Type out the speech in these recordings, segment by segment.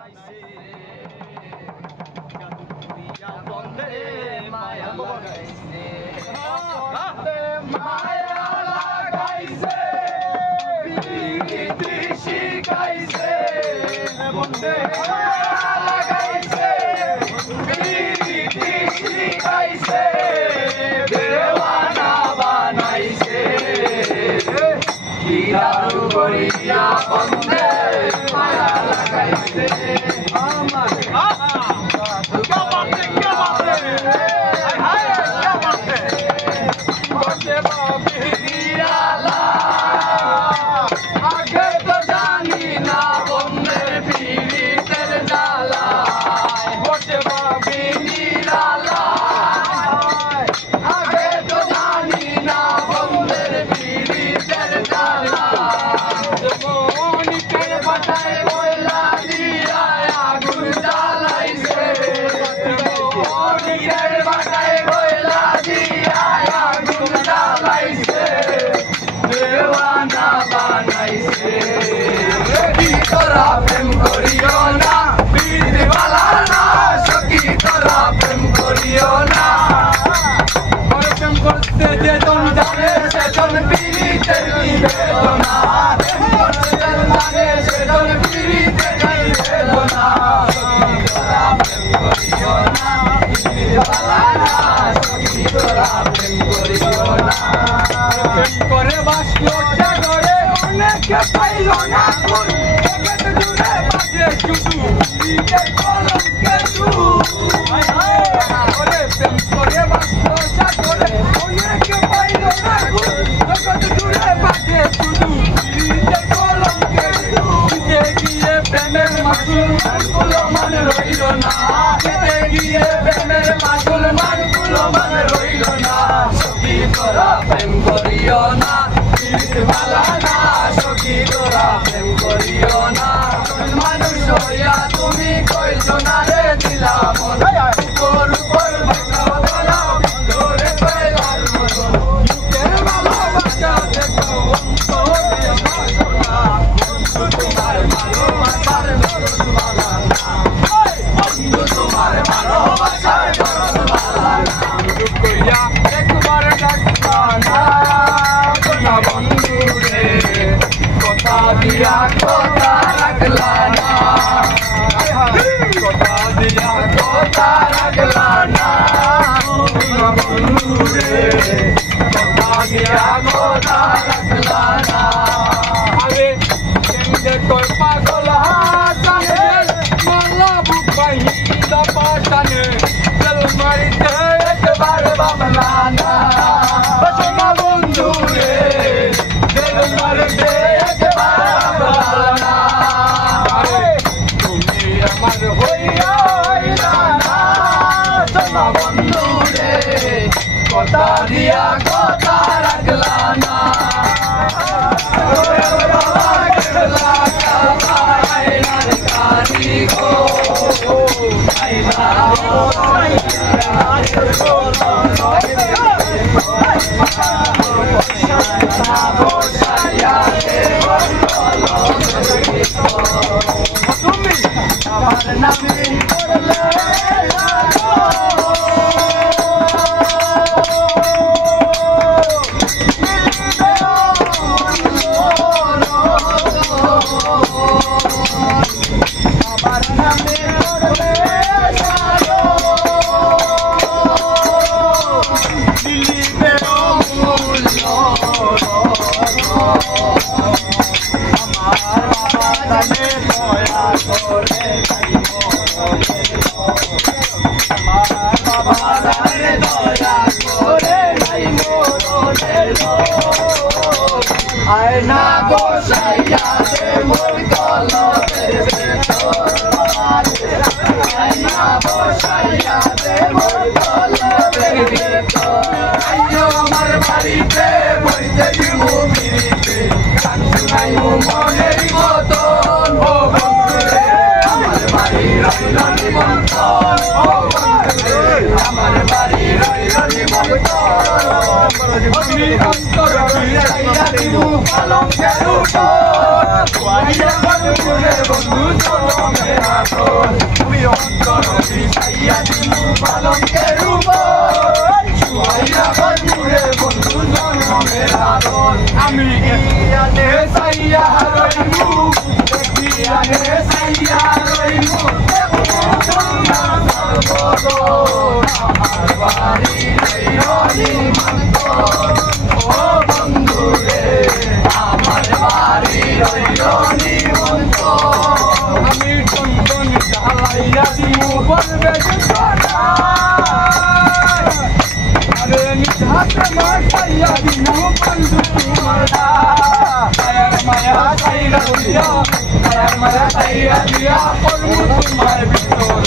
বানাইছে জাদু করিয়া বন্ধে মায়া লাগাইছে মায়া লাগাইছে প্রীতি শিখাইছে বন্ধে মায়া লাগাইছে প্রীতি শিখাইছে দেওয়ানা বানাইছে জাদু করিয়া বন্ধে মায়া লাগাইছে আমার क्या बात है हाय क्या बात है बंदे बाबी दियाला आगे तो जानी ना बंदे पीड़ी तेरे जाला बंदे बाबी दियाला आगे तो जानी ना बंदे पीड़ी तेरे जाला मोनी के बताए कोयला दिया आगुन जलाइसे मोनी के बताए कोयला दिया आगुन जलाइसे देवाना बनाइसे की तोरा प्रेम करियो ना पीर वाला ना सखी तोरा प्रेम करियो ना और प्रेम करते जे तुम जाने से तुम पीरी तेरी बेदना जाने से तुम पीरी तेरी बेदना सखी तोरा प्रेम करियो ना पीर वाला ना सखी तोरा प्रेम करियो ना प्रेम करे बासलो जागरे অনেক পাইলো না ফুল জগৎ জুড়ে বাজে শুধু পীরে কলঙ্কে তু হায় হায় ওরে প্রেম করে বাসলো জাগরে অনেক পাইলো না ফুল জগৎ জুড়ে বাজে শুধু পীরে কলঙ্কে তু গিয়ে গিয়ে প্রেমের মাসুল মানগুলো মান রইল না গিয়ে গিয়ে প্রেমের মাসুল মানগুলো মান রইল না সখী তোরা প্রেম করিও না পীর ভালা না সখী তোরা প্রেম করিও না মানুষ হইয়া তুমি কইছো না রে দিলাম উপর উপর বাঁচাও তোরা ধরে পেলার মতো বুকের ভালোবাসা দেখো অন্তরে বাসনা বন্ধু তোমার ভালোবাসার ধরন বালা না বন্ধু তোমার ভালোবাসার ধরন বালা না কইয়া একবার ডাকবা না সোনা বন্ধু রে কথা দিয়া কথা রাখলা না কথা দিয়া কথা রাখলা না সোনা বন্ধু রে কথা দিয়া কথা রাখলা না আরে কেমনে কই পাগল হাসানে মালা বুকাই দা পাটানে চল মারিতে একবার বাবলা না সোনা বন্ধু রে দিল মারতে একবার বাবলা না তুমি আমার হইয়া হইলা না সোনা বন্ধু রে কথা দিয়া কথা রাখলা না বাবা গেলা কামাইনার কারি গো আইলা তুমি আমার নামে করলে আমার নামে করলে দিলিবে অমূল্য আমার বাবা জানে দয়া করে আমার বাবা জানে দয়া করে নাই মরণের আয়না বসাইয়া দে মোর কলমের ভেতর আয়না বসাইয়া দে মোর কলমের ভেতর আইও আমার বাড়িতে বইতে দিব ফিরিতে গান শুনাইও মনের মতন ও বন্ধু রে আমার আগে সাইয়া রইব আমার বাড়ি নিমন্ত ও বন্ধু রে আমার বাড়ি রইল নিমন্ত আমি টন ঢালাইয়া দিও বলবে আরে মিঠাতে মাখাইয়া দিও বন্ধু তোমার মায়া সাইরা দিয়া মায়া সাইরা দিয়া করবো তোমার ভিতর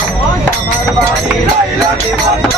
আমার বাড়ি রইল নিমন্ত